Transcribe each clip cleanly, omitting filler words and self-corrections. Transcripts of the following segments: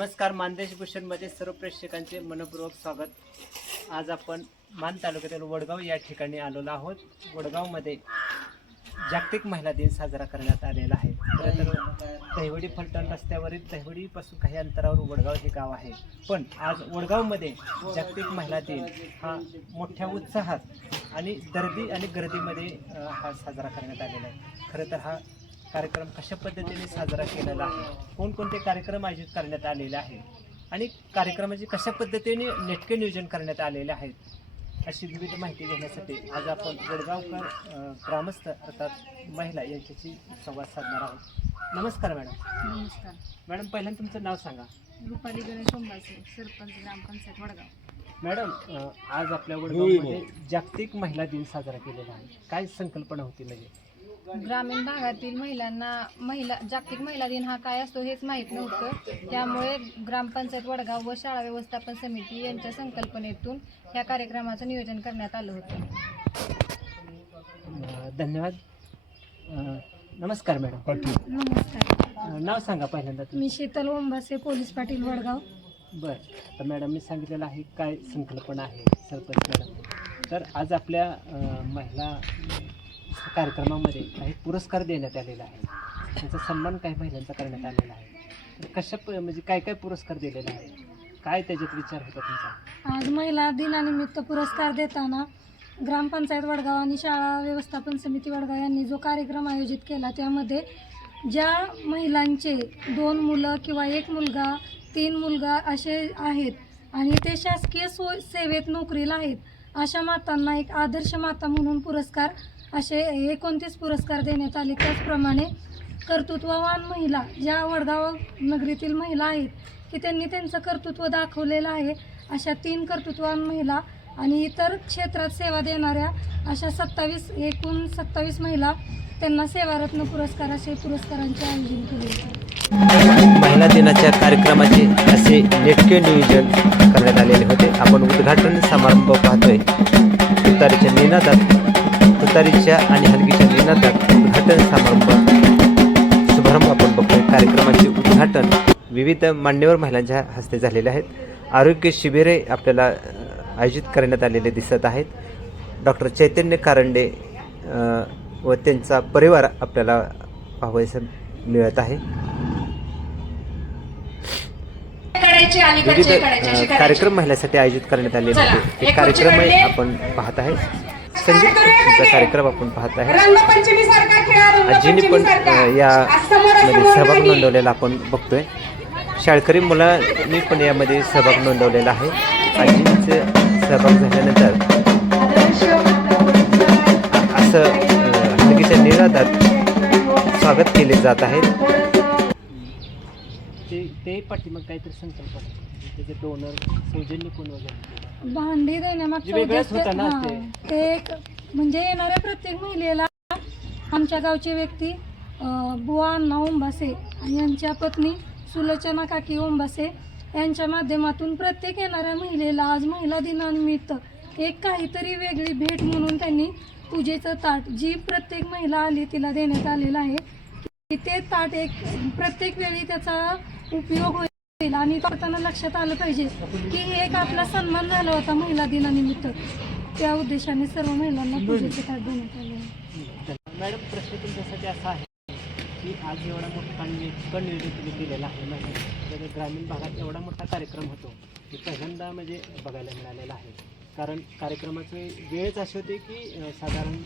नमस्कार, मानदेश भूषणमध्ये सर्व प्रेक्षकांचे मनपूर्वक स्वागत। आज आपण मान तालुक्यातील वडगाव या ठिकाणी आलेलो आहोत। वडगावमध्ये जागतिक महिला दिन साजरा करण्यात आलेला आहे। खरं तर दहिवडी फलटण रस्त्यावरील दहिवडीपासून काही अंतरावर वडगाव हे गाव आहे, पण आज वडगावमध्ये जागतिक महिला दिन हा मोठ्या उत्साहात आणि गर्दीमध्ये हा साजरा करण्यात आलेला आहे। खरं तर हा कार्यक्रम कशा पद्धतीने साजरा केलेला आहे, कोणकोणते कार्यक्रम आयोजित करण्यात आलेले आहेत आणि कार्यक्रमाचे कशा पद्धतीने नेटके नियोजन करण्यात आलेले आहेत, अशी विविध माहिती घेण्यासाठी आज आपण वडगावकर ग्रामस्थ अर्थात महिला यांच्याशी संवाद साधणार आहोत। नमस्कार मॅडम। नमस्कार मॅडम, पहिल्यांदा तुमचं नाव सांगा। रुपाली गणेश ओंबासे, सरपंच ग्रामपंचायत वडगाव। मॅडम, आज आपल्या वडगावमध्ये जागतिक महिला दिन साजरा केलेला आहे, काय संकल्पना होती? म्हणजे ग्रामीण भागातील महिला जागतिक महिला दिन हा काय असतो हेच माहीत नव्हतं, त्यामुळे ग्रामपंचायत वडगाव व शाळा व्यवस्थापन समिती यांच्या संकल्पनेतून ह्या कार्यक्रमाचं नियोजन करण्यात आलं होतं। धन्यवाद। नमस्कार मॅडम। नमस्कार, नाव सांगा पहिल्यांदा। मी शीतल ओंबासे, पोलीस पाटील वडगाव। बरं, तर मॅडम मी सांगितलेलं आहे काय संकल्पना आहे सरपंच मॅडम। तर आज आपल्या महिला कार्यक्रमामध्ये काही पुरस्कार देण्यात आलेला आहे, त्याचा सन्मान काही महिलांचा करण्यात आलेला आहे। तर म्हणजे काय काय पुरस्कार दिलेला आहे, काय त्याच्यात विचार होता तुमचा? आज महिला दिनानिमित्त पुरस्कार देताना ग्रामपंचायत वडगाव आणि शाळा व्यवस्थापन समिती वडगाव यांनी जो कार्यक्रम आयोजित केला, त्यामध्ये ज्या महिलांचे 2 मुलं किंवा 1 मुलगा 3 मुलगा असे आहेत आणि ते शासकीय सेवेत नोकरीला आहेत, अशा मातांना एक आदर्श माता म्हणून पुरस्कार असे 29 पुरस्कार देण्यात आले। त्याचप्रमाणे कर्तृत्ववान महिला ज्या वडगाव नगरीतील महिला आहेत की त्यांनी त्यांचं कर्तृत्व दाखवलेलं आहे, अशा 3 कर्तृत्ववान महिला आणि इतर क्षेत्रात सेवा देणाऱ्या अशा एकूण 27 महिला, त्यांना सेवारत्न पुरस्कार असे पुरस्कारांचे आयोजन केले। महिला दिनाच्या कार्यक्रमाचे असे नेटके नियोजन करण्यात आलेले होते। आपण उद्घाटन समारंभ पाहतोय, तुतारीच्या आणि हलगीच्या निनादात उद्घाटन शुभारंभ आपण बघतोय। कार्यक्रमाचे उद्घाटन विविध मान्यवर महिलांच्या हस्ते झालेले आहेत। आरोग्य शिबिरे आपल्याला आयोजित करण्यात आलेले दिसत आहेत। डॉक्टर चैतन्य कारंडे व त्यांचा परिवार आपल्याला पाहावयास मिळत आहे। विविध कार्यक्रम महिलांसाठी आयोजित करण्यात आलेले होते, हे कार्यक्रम आपण पाहत आहे। संगीत कार्यक्रम आपण पाहत आहे। आजींनी पण यामध्ये सहभाग नोंदवलेला आपण बघतोय। शाळकरी मुलांनी पण यामध्ये सहभाग नोंदवलेला आहे। आजींचे सहभाग झाल्यानंतर असं हलगीच्या निनादात स्वागत केले जात आहे। ते पाठीमाग काहीतरी संकल्पना, त्याचे डोनर सौजन्य कोण वगैरे भांडी देण्यामागचं ते एक म्हणजे येणाऱ्या प्रत्येक महिलेला आमच्या गावचे व्यक्ती बुवा अण्णा ओंबासे आणि यांच्या पत्नी सुलोचना काकी ओंबासे यांच्या माध्यमातून प्रत्येक येणाऱ्या महिलेला आज महिला दिनानिमित्त एक काहीतरी वेगळी भेट म्हणून त्यांनी पूजेचं ताट जी प्रत्येक महिला आली तिला देण्यात आलेलं आहे, की ते ताट एक प्रत्येक वेळी त्याचा उपयोग होईल आणि करताना लक्षात आलं पाहिजे की हे एक आपला सन्मान झाला होता महिला दिनानिमित्त। त्या उद्देशाने सर्व महिलांना पूजेचे ताट देण्यात आले आहे। मॅडम, प्रश्न तुमच्यासाठी असा आहे की आज एवढा मोठा नियोजन तुम्ही केलेला आहे, ग्रामीण भागात एवढा मोठा कार्यक्रम होतो हे पहिल्यांदा म्हणजे बघायला मिळालेला आहे। कारण कार्यक्रमाची वेळच अशी होती की साधारण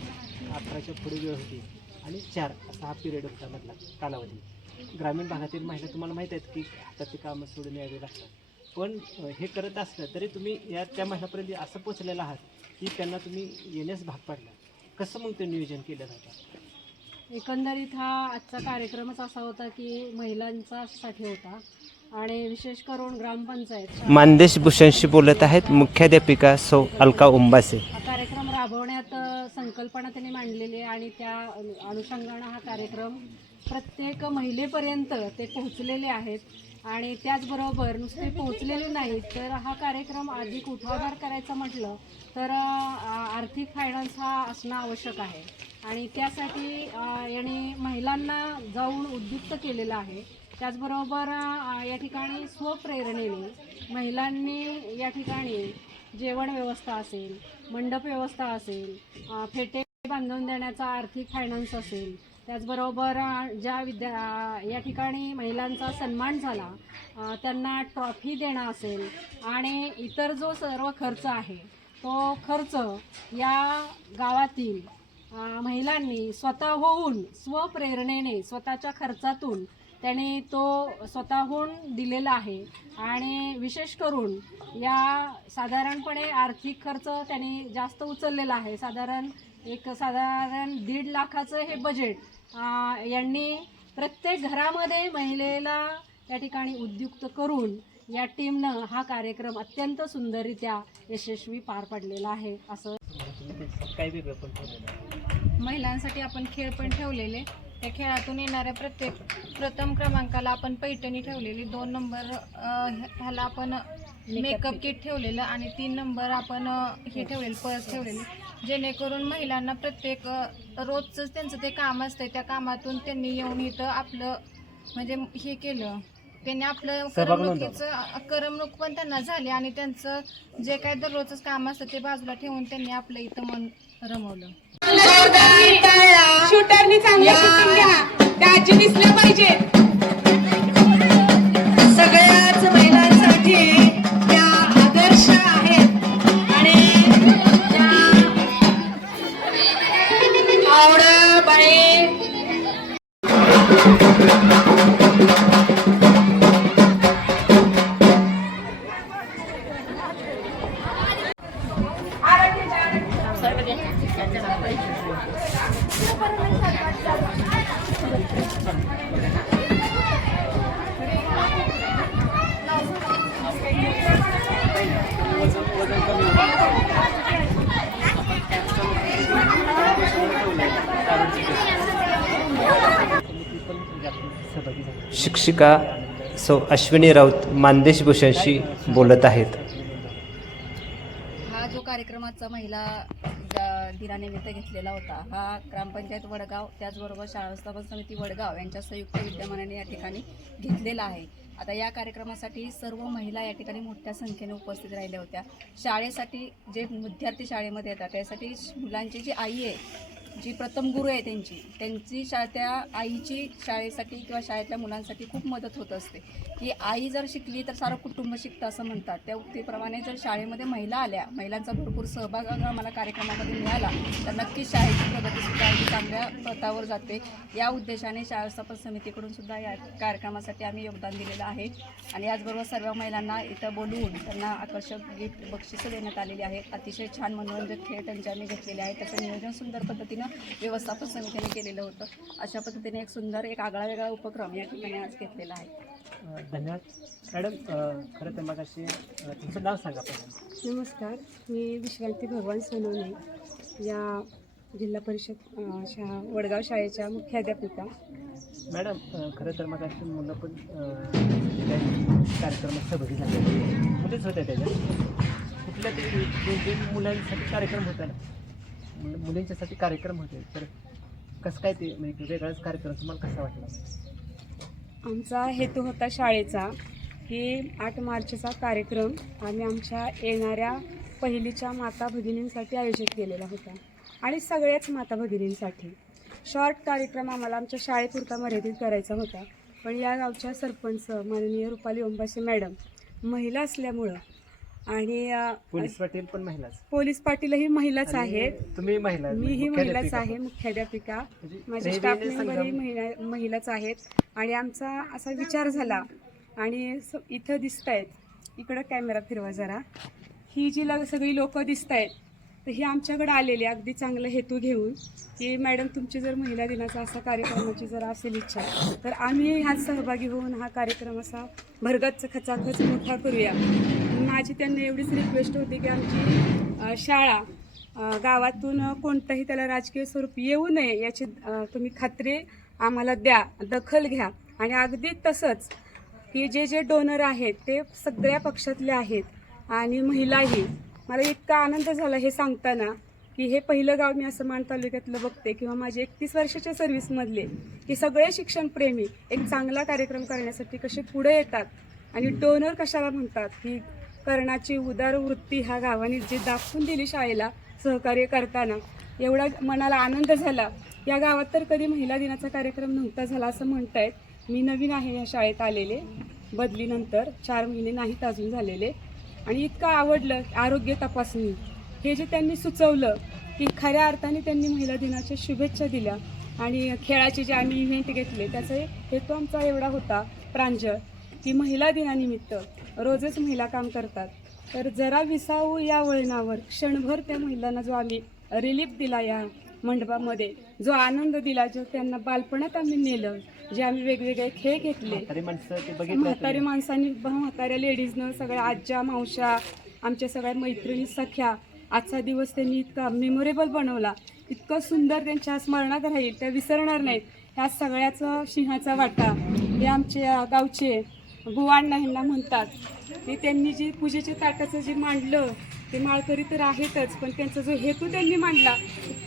11च्या पुढे वेळ होती आणि 4 असा हा पिरियड होता मधला कालावधी। ग्रामीण भागातील महिला तुम्हाला माहीत आहेत की हाताची कामं सोडून यावी लागतात, पण हे करत असलं तरी तुम्ही त्या महिलापर्यंत असं पोचलेलं आहात की त्यांना तुम्ही येण्यास भाग पाडला। कसं मग ते नियोजन केलं जातं? एकंदरीत हा आजचा कार्यक्रमच असा होता की महिलांसाठी होता आणि विशेष करून ग्रामपंचायत मानदेश भूषणशी बोलत आहेत मुख्याध्यापिका सौ अलका ओंबासे। हा कार्यक्रम राबवण्यात संकल्पना त्यांनी मांडलेली आहे आणि त्या अनुषंगानं हा कार्यक्रम प्रत्येक महिलेपर्यंत ते पोहोचलेले आहेत आणि त्याचबरोबर नुसते पोहोचलेले नाहीत तर हा कार्यक्रम अधिक उठावदार करायचा म्हटलं तर आर्थिक फायनान्स हा असणं आवश्यक आहे आणि त्यासाठी याने महिलांना जाऊन उद्युक्त केलेलं आहे। त्याचबरोबर या ठिकाणी स्वप्रेरणेने महिलांनी या ठिकाणी जेवण व्यवस्था असेल, मंडप व्यवस्था असेल, फेटे बांधून देण्याचा आर्थिक फायनान्स असेल, त्याचबरोबर ज्या या ठिकाणी महिलांचा सन्मान झाला त्यांना ट्रॉफी देणं असेल आणि इतर जो सर्व खर्च आहे तो खर्च या गावातील महिलांनी स्वतःहून स्वप्रेरणेने स्वतःच्या खर्चातून त्याने तो स्वतःहून दिलेला आहे. आणि विशेष करून या साधारणपणे आर्थिक खर्च त्याने जास्त उचललेला आहे. साधारण 1.5 लाखाचं हे बजेट यांनी प्रत्येक घरामध्ये महिलेला या ठिकाणी उद्युक्त करून या टीमनं हा कार्यक्रम अत्यंत सुंदररित्या यशस्वी पार पडलेला आहे. असं काय वेगळं पण ठेवलेलं आहे? महिलांसाठी आपण खेळ पण ठेवलेले. त्या खेळातून येणाऱ्या प्रथम क्रमांकाला आपण पैठणी ठेवलेली, 2 नंबर ह्याला आपण मेकअप किट ठेवलेलं आणि 3 नंबर आपण हे ठेवलेलं पर्स ठेवलेली, जेणेकरून महिलांना प्रत्येक रोजचं त्यांचं ते काम असतं, त्या कामातून त्यांनी येऊन इथं आपलं म्हणजे हे केलं, त्यांनी आपलं करमणूक पण त्यांना झाली आणि त्यांचं जे काय दररोजच काम असतं ते बाजूला ठेवून त्यांनी आपलं इथं मन रमवलं. शूटरनी चांगलं शूटिंग घ्या, त्याची दिसलं पाहिजे. सगळ्याच महिलांसाठी त्या आदर्श आहेत आणि आवडा बाई शिक्षिका सौ अश्विनी राऊत मानदेश भूषणशी बोलत आहेत. हा जो कार्यक्रमाचा महिला दिनानिमित्त घेतलेला होता, हा ग्रामपंचायत वडगाव त्याचबरोबर शाळा व्यवस्थापन समिती वडगाव यांच्या संयुक्त विद्यमानाने या ठिकाणी घेतलेला आहे. आता या कार्यक्रमासाठी सर्व महिला या ठिकाणी मोठ्या संख्येने उपस्थित राहिल्या होत्या. शाळेसाठी जे विद्यार्थी शाळेमध्ये येतात त्यासाठी मुलांची जी आई आहे, जी प्रथम गुरु आहे त्यांची त्या आईची शाळेसाठी किंवा शाळेतल्या मुलांसाठी खूप मदत होत असते. की आई जर शिकली तर सारं कुटुंब शिकतं असं म्हणतात. त्या उक्तीप्रमाणे जर शाळेमध्ये महिला आल्या, महिलांचा भरपूर सहभाग आम्हाला कार्यक्रमामध्ये मिळाला तर नक्कीच शाळेची प्रगतीसुद्धा अगदी चांगल्या पथावर जाते. या उद्देशाने शाळा व्यवस्थापन समितीकडून सुद्धा या कार्यक्रमासाठी आम्ही योगदान दिलेलं आहे. आणि याचबरोबर सर्व महिलांना इथं बोलवून त्यांना आकर्षक गिफ्ट बक्षिसं देण्यात आलेली आहेत. अतिशय छान मनोरंजक खेळ त्यांचे आम्ही घेतलेले आहेत. त्याचं नियोजन सुंदर पद्धतीनं व्यवस्थापन समितीने केलेलं होतं. अशा पद्धतीने एक सुंदर एक आगळा वेगळा उपक्रम या ठिकाणी आज घेतलेला आहे. धन्यवाद मॅडम. खरं तर मग अशी तुमचं नाव सांगा पहिल्यांदा. नमस्कार, मी विश्रांती भगवान सोनवणे या जिल्हा परिषद वडगाव शाळेच्या मुख्याध्यापिका. मॅडम खरं तर मग अशी मुलं पण कार्यक्रमात सहभागी झाले, मुलेच होत्या त्याच्यात. कुठल्या तरी 2-3 मुलांसाठी कार्यक्रम होता ना, मुलींच्यासाठी कार्यक्रम होते, तर कसं काय ते म्हणजे वेगळाच कार्यक्रम तुम्हाला कसा वाटला? आमचा हेतू होता शाळेचा की 8 मार्चचा कार्यक्रम आम्ही आमच्या येणाऱ्या पहिलीच्या माता भगिनींसाठी आयोजित केलेला होता आणि सगळ्याच माता भगिनींसाठी. शॉर्ट कार्यक्रम आम्हाला आमच्या शाळेपुरता मर्यादित करायचा होता, पण या गावच्या सरपंच माननीय रुपाली ओंबासे मॅडम महिला असल्यामुळं आणि पोलीस पाटील पण महिलाच, पोलीस पाटीलही महिलाच आहेत, तुम्ही महिला, मीही महिलाच आहे, मुख्याध्यापिका, माझे स्टाफ मेंबरही महिलाच आहेत. आणि आमचा असा विचार झाला आणि इथं दिसत आहेत, इकडं कॅमेरा फिरवा जरा, ही जी सगळी लोक दिसत आहेत तर ही आमच्याकडे आलेली अगदी चांगलं हेतू घेऊन की मॅडम तुमची जर महिला दिनाचा असा कार्यक्रमाची जर असेल इच्छा तर आम्ही ह्यात सहभागी होऊन हा कार्यक्रम असा भरगच्च खचाखच मोठा करूया. माझी त्यांना एवढीच रिक्वेस्ट होती की आमची शाळा गावातून कोणतंही त्याला राजकीय स्वरूप येऊ नये याची तुम्ही खात्री आम्हाला द्या, दखल घ्या. आणि अगदी तसंच की जे डोनर आहेत ते सगळ्या पक्षातले आहेत आणि महिलाही. मला इतका आनंद झाला हे सांगताना की हे पहिलं गाव मी असं मान तालुक्यातलं बघते किंवा माझे 31 वर्षाच्या सर्व्हिसमधले की सगळे शिक्षणप्रेमी एक चांगला कार्यक्रम करण्यासाठी कसे पुढे येतात आणि डोनर कशाला म्हणतात की कर्णाची उदार वृत्ती ह्या गावाने जे दाखवून दिली शाळेला सहकार्य करताना एवढा मनाला आनंद झाला. या गावात तर कधी महिला दिनाचा कार्यक्रम नव्हता झाला असं म्हणतायत. मी नवीन आहे या शाळेत आलेले, बदलीनंतर 4 महिने नाहीत अजून झालेले, आणि इतकं आवडलं आरोग्य तपासणी हे जे त्यांनी सुचवलं की खऱ्या अर्थाने त्यांनी महिला दिनाच्या शुभेच्छा दिल्या. आणि खेळाचे जे आम्ही इव्हेंट घेतले त्याचा हेतू आमचा एवढा होता प्रांजळ की महिला दिनानिमित्त रोजच महिला काम करतात, तर जरा विसावू या वळणावर क्षणभर त्या महिलांना जो आम्ही रिलीफ दिला या मंडपामध्ये, जो आनंद दिला, जो त्यांना बालपणात आम्ही नेलं, जे आम्ही वेगवेगळे खेळ घेतले, म्हातारी माणसांनी म्हाताऱ्या लेडीजनं सगळ्या आज्या मावशा आमच्या सगळ्या मैत्रिणी सख्या आजचा दिवस त्यांनी इतका मेमोरेबल बनवला, इतकं सुंदर त्यांच्या स्मरणात राहील, त्या विसरणार नाहीत. ह्या सगळ्याचा सिंहाचा वाटा हे आमच्या गावचे बुवांना ह्यांना म्हणतात. ते त्यांनी जी पूजेच्या ताटाचं जे मांडलं ते माळकरी तर आहेतच, पण त्यांचा जो हेतू त्यांनी मांडला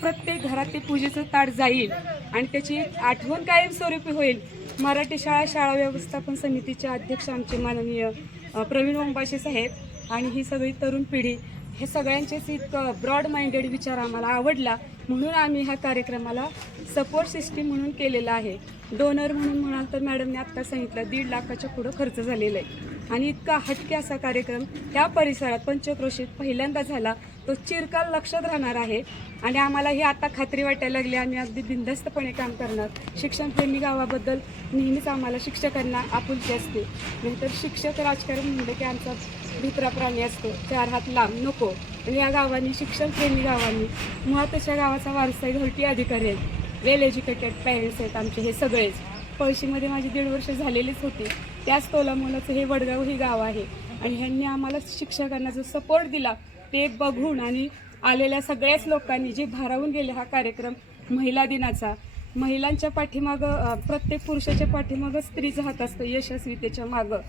प्रत्येक घरात ते पूजेचं ताट जाईल आणि त्याची आठवण कायमस्वरूपी होईल. मराठी शाळा व्यवस्थापन समितीचे अध्यक्ष आमचे माननीय प्रवीण ओंबाशे साहेब आणि ही सगळी तरुण पिढी हे सगळ्यांचेच इतकं ब्रॉड माइंडेड विचार आम्हाला आवडला, म्हणून आम्ही ह्या कार्यक्रमाला सपोर्ट सिस्टीम म्हणून केलेला आहे. डोनर म्हणून म्हणाल तर मॅडमने आत्ता सांगितलं 1.5 लाखाच्या पुढं खर्च झालेला आहे आणि इतका हटके असा कार्यक्रम ह्या परिसरात पंचक्रोशीत पहिल्यांदा झाला. तो चिरकाल लक्षात राहणार आहे आणि आम्हाला ही आता खात्री वाटायला लागली. आम्ही अगदी बिनधास्तपणे काम करणार. शिक्षणप्रेमी गावाबद्दल नेहमीच आम्हाला शिक्षकांना आपुलकी असते, नाहीतर शिक्षक राजकारण म्हणलं की आमचा भित्रा प्राणी असतो, 4 हात लांब नको. आणि या गावांनी शिक्षणप्रेमी गावांनी मुळात अशा गावाचा वारसा घरटी अधिकारी आहेत, वेल एज्युकेटेड पॅरेंट्स आहेत आमचे हे सगळेच. पळशीमध्ये माझी 1.5 वर्ष झालेलीच होती, त्याच तोलामोलाचं हे वडगाव हे गाव आहे आणि ह्यांनी आम्हाला शिक्षकांना जो सपोर्ट दिला ते बघून आणि आलेल्या सगळ्याच लोकांनी जे भारावून गेले हा कार्यक्रम महिला दिनाचा. महिलांच्या पाठीमागं प्रत्येक पुरुषाच्या पाठीमागं स्त्रीचा हात असतो यशस्वीतेच्या मागं,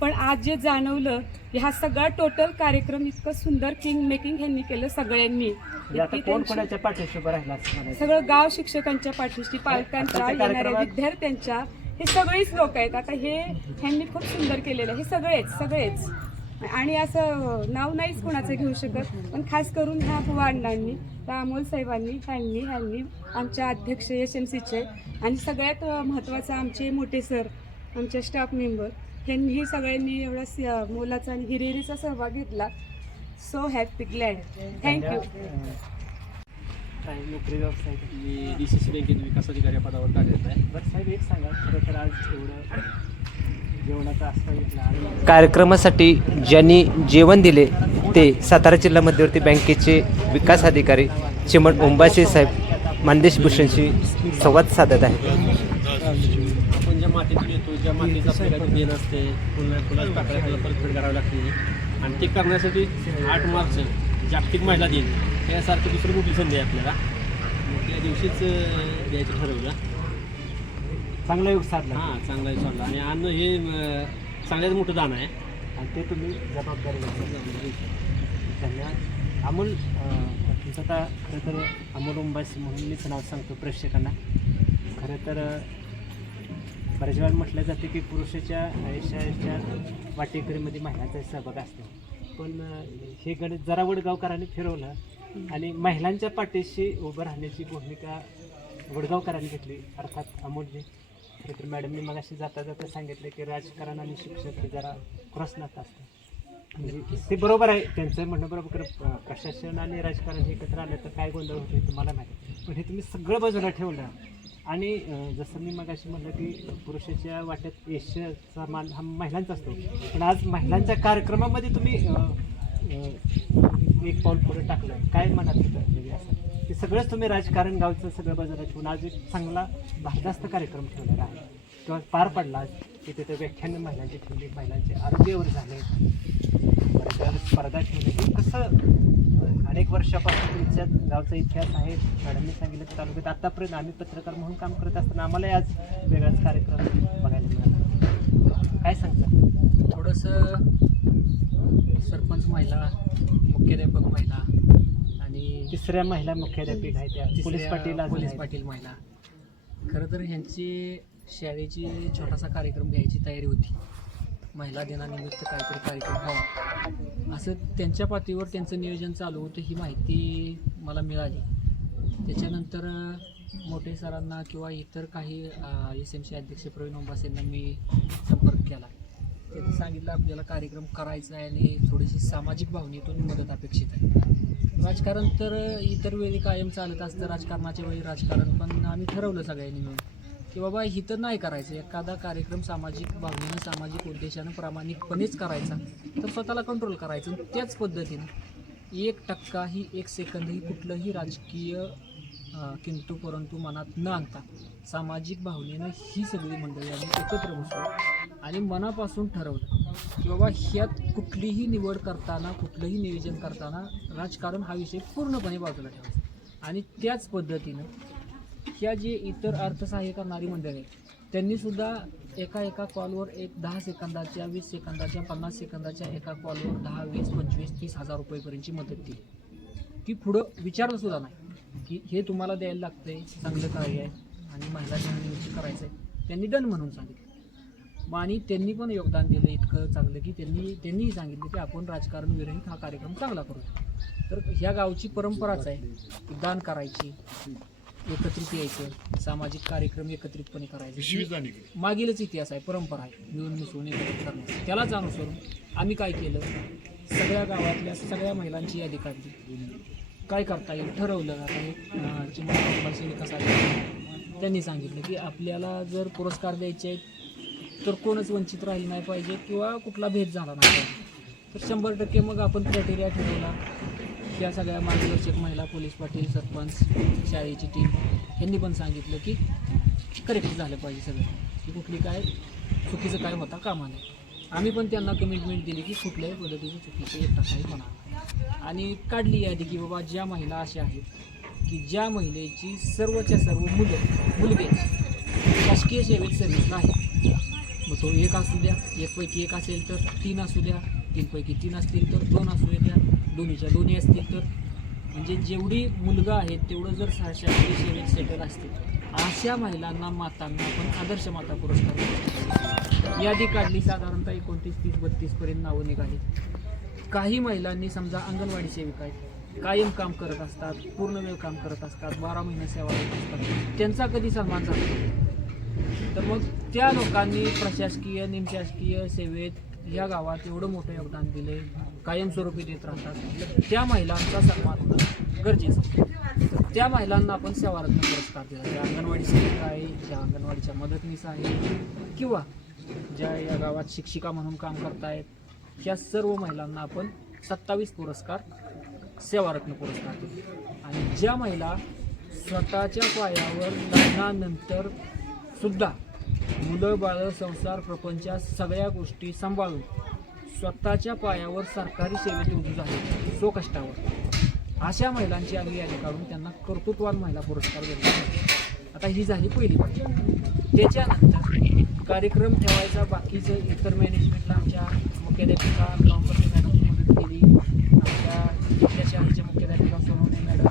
पण आज जे जाणवलं हा सगळा टोटल कार्यक्रम इतकं सुंदर किंग मेकिंग ह्यांनी केलं सगळ्यांनी. सगळं गाव शिक्षकांच्या पाठीशी, पालकांच्या, येणाऱ्या विद्यार्थ्यांच्या, हे सगळेच लोक आहेत. आता हे ह्यांनी खूप सुंदर केलेलं आहे, हे सगळेच आणि असं नाव नाहीच कोणाचं घेऊ शकत, पण खास करून ह्या बुवा अण्णांनी, त्या अमोल साहेबांनी, ह्यांनी आमच्या अध्यक्ष SMCचे आणि सगळ्यात महत्त्वाचं आमचे मोठे सर, आमचे स्टाफ मेंबर, ह्यांनीही सगळ्यांनी एवढा मोलाचा आणि हिरिरीचा सहभाग घेतला. So happy glad. थँक्यू. नोकरी व्यवसाय मी DCC बँकेत विकास अधिकारी या पदावर कार्यरत आहे. बरं साहेब, एक सांगा, खरं तर आज एवढं जेवणाचा आस्था घेतला कार्यक्रमासाठी ज्यांनी जेवण दिले ते सातारा जिल्हा मध्यवर्ती बँकेचे विकास अधिकारी चिमण ओंबाशे साहेब मानदेश भूषणशी संवाद साधत आहेत. आपण ज्या मातीतून येतो, ज्या मातीचं आपल्याला देण असते, पुन्हा टाकल्याला परतफेड करावी लागते आणि ते करण्यासाठी 8 मार्च जागतिक महिला दिन यासारखं दुसरी कुठली संधी आहे आपल्याला, त्या दिवशीच द्यायचं ठरवलं. चांगला योग साधला. हां, चांगला विचारला आणि अन्न हे सगळ्यात मोठं दान आहे आणि ते तुम्ही जबाबदारी धन्यवाद. अमोल, तुमचं आता खरं तर अमोल ओंबाशे म्हणून मीच नाव सांगतो प्रेक्षकांना. खरं तर बऱ्याच वेळा म्हटलं जाते की पुरुषाच्या आयुष्याच्या वाटेकरीमध्ये महिलांचा सहभाग असतो, पण हे गणित जरा वडगावकरांनी फिरवलं आणि महिलांच्या पाठीशी उभं राहण्याची भूमिका वडगावकरांनी घेतली. अर्थात अमोलजी, खरं तर मॅडमनी मग अशी जाता सांगितलं की राजकारण आणि शिक्षक हे जरा क्रॉस नातं असतं. म्हणजे ते बरोबर आहे, त्यांचं म्हणणं बरोबर. प्रशासन आणि राजकारण हे एकत्र आलं तर काय गोंधळ होतो तुम्हाला माहिती, पण हे तुम्ही सगळं बाजूला ठेवलं. आणि जसं मी मग अशी म्हटलं की पुरुषाच्या वाट्यात यशाचा मान हा महिलांचा असतो, पण आज महिलांच्या कार्यक्रमामध्ये तुम्ही एक पाऊल पुढे टाकलं. काय मनात होतं म्हणजे असं ते सगळंच तुम्ही राजकारण गावचं सगळं बाजूला ठेवून आज एक चांगला भारदास्त कार्यक्रम ठेवलेला आहे किंवा पार पडला आज की तिथे व्याख्यानं महिलांची ठेवली, महिलांचे आरोग्यावर झाले, स्पर्धा ठेवली. हे कसं अनेक वर्षापासून तुमच्या गावचा इतिहास आहे. मॅडमने सांगितलं की तालुक्यात आत्तापर्यंत आम्ही पत्रकार म्हणून काम करत असताना आम्हालाही आज वेगळाच कार्यक्रम बघायला मिळाला. काय सांगता? थोडंसं सरपंच महिला, मुख्याध्यापक महिला आणि आणि तिसऱ्या महिला मुख्याध्यापिका आहेत त्या पोलीस पाटील अजून पोलीस आहेत. पाटील महिला. खरं तर ह्यांची शाळेची छोटासा कार्यक्रम घ्यायची तयारी होती. महिला दिनानिमित्त काहीतरी कार्यक्रम व्हावा असं त्यांच्या पातळीवर त्यांचं नियोजन चालू होतं. ही माहिती मला मिळाली. त्याच्यानंतर मोठे सरांना किंवा इतर काही SMC अध्यक्ष प्रवीण ओंबास यांना मी संपर्क केला. त्यांनी सांगितलं आपल्याला कार्यक्रम करायचा आहे आणि थोडीशी सामाजिक भावनेतून मदत अपेक्षित आहे. राजकारण तर इतर वेळी कायम चालत असतं. राजकारणाच्या वेळी राजकारण पण आम्ही ठरवलं सगळ्यांनी मिळून की बाबा इथं नाही करायचं. एखादा कार्यक्रम सामाजिक भावनेनं सामाजिक उद्देशानं प्रामाणिकपणेच करायचा तर स्वतःला कंट्रोल करायचं. त्याच पद्धतीनं 1% ही 1 सेकंदही कुठलंही राजकीय किंतु परंतु मनात न आणता सामाजिक भावनेनं ही सगळी मंडळी आम्ही एकत्र बसलो आणि मनापासून ठरवलं की बाबा ह्यात कुठलीही निवड करताना कुठलंही नियोजन करताना राजकारण हा विषय पूर्णपणे बाजूला ठेवायचा. आणि त्याच पद्धतीनं ह्या जे इतर अर्थसहाय्य करणारी मंडळी आहेत त्यांनीसुद्धा एका कॉलवर 10 सेकंदाच्या 20 सेकंदाच्या 50 सेकंदाच्या एका कॉलवर 10, 20, 25, 30 हजार रुपयेपर्यंतची मदत दिली. ती पुढं विचारलंसुद्धा नाही की हे तुम्हाला द्यायला लागतं आहे, चांगलं कार्य आहे आणि महिला दिनानिमित्त करायचं आहे. त्यांनी डन म्हणून सांगितलं. आणि त्यांनी पण योगदान दिलं इतकं चांगलं की त्यांनीही सांगितलं की आपण राजकारण विरहित हा कार्यक्रम चांगला करू. तर ह्या गावची परंपराच आहे दान करायची, एकत्रित यायचं, सामाजिक कार्यक्रम एकत्रितपणे करायचे. मागीलच इतिहास आहे, परंपरा आहे मिळून मिसळून एकत्रित करण्याची. त्यालाच अनुसरून आम्ही काय केलं, सगळ्या गावातल्या सगळ्या महिलांची यादी काढली. काय करता येईल ठरवलं. आता एक चिमणसेविका साहेब त्यांनी सांगितलं की आपल्याला जर पुरस्कार द्यायचे आहेत तर कोणच वंचित राहिलं नाही पाहिजे किंवा कुठला भेद झाला नाही पाहिजे. तर 100% मग आपण क्रायटेरिया ठरवला. त्या सगळ्या मार्गदर्शक महिला, पोलीस पाटील, सरपंच, शाळेची टीम यांनी पण सांगितलं की करेक्ट झालं पाहिजे सगळं, की कुठली काय चुकीचं काय होता कामा नये. आम्ही पण त्यांना कमिटमेंट दिली की कुठल्याही पद्धतीचं चुकीचं एक काही होणार नाही. आणि काढली यादी की बाबा ज्या महिला अशा आहेत की ज्या महिलेची सर्वच्या सर्व मुलगे शासकीय सेवेत सर्व्हिसला आहे. मग तो 1 असू द्या, 1 पैकी 1 असेल तर 3 असू द्या, 3 पैकी 3 असतील तर 2 असू द्या, दोन्हीच्या दोन्ही असतील तर, म्हणजे जेवढी मुलगा आहेत तेवढं जर शासकीय सेवेत सेटल असतील अशा महिलांना, मातांना आपण आदर्श माता पुरस्कार यादी काढली. साधारणतः 29, 30, 32पर्यंत नावं निघाली. काही महिलांनी समजा अंगणवाडी सेविका आहेत, कायम काम करत असतात, पूर्ण वेळ काम करत असतात, 12 महिने सेवा देत असतात, त्यांचा कधी सन्मान झाला तर मग त्या लोकांनी प्रशासकीय निमशासकीय सेवेत या गावात एवढं मोठं योगदान दिले, कायमस्वरूपी देत राहतात. त्या महिलांचा सन्मान गरजेचं. तर त्या महिलांना आपण सेवारत्न पुरस्कार दिला. ज्या अंगणवाडी सेविका आहे, ज्या अंगणवाडीच्या मदतनीस आहे किंवा ज्या या गावात शिक्षिका म्हणून काम करतायत, ह्या सर्व महिलांना आपण 27 पुरस्कार सेवारत्न पुरस्कार दिले. आणि ज्या महिला स्वतःच्या पायावर लग्नानंतर सुद्धा मुलं बाळं संसार प्रपंचा सगळ्या गोष्टी सांभाळून स्वतःच्या पायावर सरकारी सेवेत उभी झाली स्वकष्टावर, अशा महिलांची आम्ही यादी काढून त्यांना कर्तृत्वान महिला पुरस्कार दिला. आता ही झाली पहिली पाहिजे. त्याच्यानंतर कार्यक्रम ठेवायचा बाकीचं इतर मॅनेजमेंटला आमच्या मुख्याध्यापिका ग्रामपंचायत मॅडमची मदत केली. आमच्या शाळेच्या मुख्याध्यापिका सोनवणे मॅडम,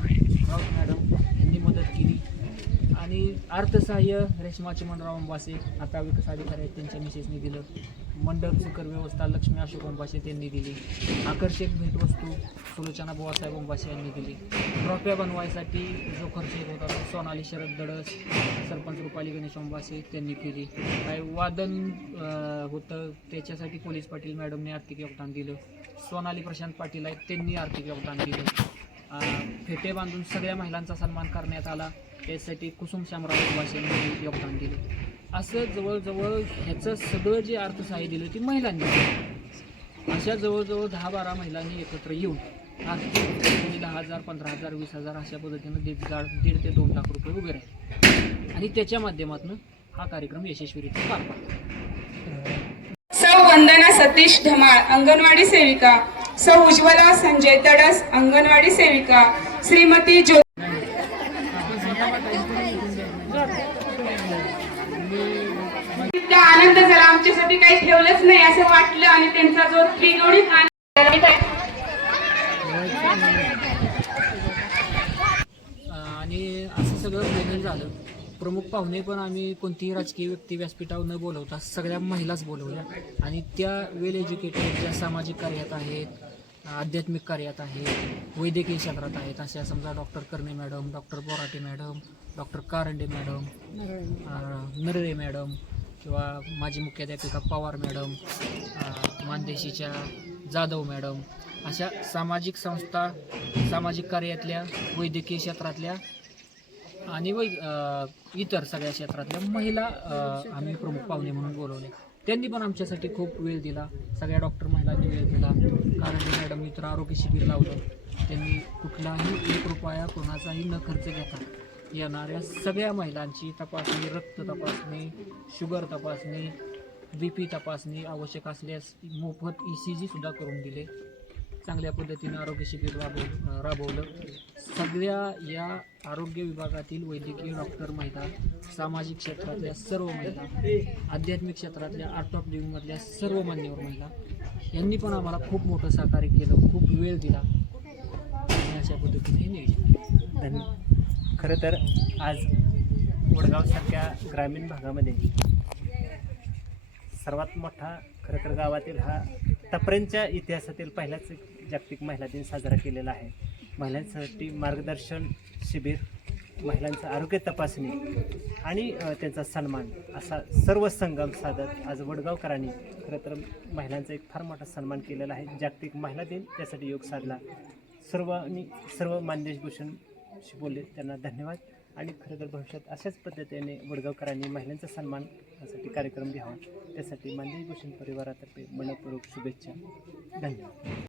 राऊत मॅडम यांनी मदत केली. आणि अर्थसहाय्य रेश्मा चिमणराव अंबासे आता विकास अधिकारी आहेत त्यांच्या मिसेसनी दिलं. मंडप सुकर व्यवस्था लक्ष्मी अशोक अंबासे त्यांनी दिली. आकर्षक भेटवस्तू सुलोचना बुवासाहेब अंबासे यांनी दिली. ट्रॉफ्या बनवायसाठी जो खर्च येत होता तो सोनाली शरद दडस, सरपंच रुपाली गणेश अंबासे त्यांनी केली. काय वादन होतं त्याच्यासाठी पोलीस पाटील मॅडमने आर्थिक योगदान दिलं. सोनाली प्रशांत पाटील आहेत त्यांनी आर्थिक योगदान दिलं. फेटे बांधून सगळ्या महिलांचा सन्मान करण्यात आला, त्यासाठी कुसुम शामराव भाषेने योगदान दिले. असं जवळजवळ ह्याचं सगळं जे अर्थसहाय्य दिलं ते महिलांनी दिलं. अशा जवळजवळ 10-12 महिलांनी एकत्र येऊन आर्थिक 10,000, 15,000, 20,000 अशा पद्धतीनं 1.5 ते 2 लाख रुपये उभे राहिले. आणि त्याच्या माध्यमातून हा कार्यक्रम यशस्वीरित्या पार पडला. सौ वंदना सतीश धमाळ अंगणवाडी सेविका, सौ उज्ज्वला संजय तडस अंगणवाडी सेविका, श्रीमती ज्योती. आनंद झाला, आमच्यासाठी काही ठेवलंच नाही असं वाटलं आणि त्यांचा जो त्रिगुणित आनंद आलं. प्रमुख पाहुणे पण आम्ही कोणतीही राजकीय व्यक्ती व्यासपीठावर न बोलवता सगळ्या महिलाच बोलवल्या आणि त्या वेल एज्युकेटेड ज्या सामाजिक कार्यात आहेत, आध्यात्मिक कार्यात आहेत, वैद्यकीय क्षेत्रात आहेत, अशा समजा डॉक्टर कर्णे madam, doctor Borate madam, doctor Karande madam, Narale madam किंवा माजी मुख्याध्यापिका पवार मॅडम, मानदेशीच्या जाधव मॅडम, अशा सामाजिक संस्था, सामाजिक कार्यातल्या, वैद्यकीय क्षेत्रातल्या आणि इतर सगळ्या क्षेत्रातल्या महिला आम्ही प्रमुख पाहुणे म्हणून बोलवले. त्यांनी पण आमच्यासाठी खूप वेळ दिला. सगळ्या डॉक्टर महिलांनी वेळ दिला. कारण मॅडम इतर आरोग्य शिबिर लावलं. त्यांनी कुठलाही 1 रुपया कोणाचाही न खर्च घेता येणाऱ्या सगळ्या महिलांची तपासणी, रक्त तपासणी, शुगर तपासणी, BP तपासणी, आवश्यक असल्यास मोफत ECG सुद्धा करून दिले. चांगल्या पद्धतीने आरोग्य शिबिर राबवलं. सगळ्या या आरोग्य विभागातील वैद्यकीय डॉक्टर महिला, सामाजिक क्षेत्रातल्या सर्व महिला, आध्यात्मिक क्षेत्रातल्या आर्ट ऑफ लिव्हिंगमधल्या सर्व मान्यवर महिला यांनी पण आम्हाला खूप मोठं सहकार्य केलं, खूप वेळ दिला आणि अशा पद्धतीने हे नियोजन. धन्यवाद. खरं तर आज वडगावसारख्या ग्रामीण भागामध्ये सर्वात मोठा खरं तर गावातील हा आतापर्यंतच्या इतिहासातील पहिलाच जागतिक महिला दिन साजरा केलेला आहे. महिलांसाठी मार्गदर्शन शिबिर, महिलांचं आरोग्य तपासणी आणि त्यांचा सन्मान असा सर्व संगम साधत आज वडगावकरांनी खरं तर महिलांचा एक फार मोठा सन्मान केलेला आहे. जागतिक महिला दिन त्यासाठी योग साधला. सर्व मानदेश भूषणशी बोलले त्यांना धन्यवाद. आणि खरं तर भविष्यात अशाच पद्धतीने वडगावकरांनी महिलांचा सन्मानासाठी कार्यक्रम घ्यावा त्यासाठी मानदेश भूषण परिवारातर्फे मनपूर्वक शुभेच्छा. धन्यवाद.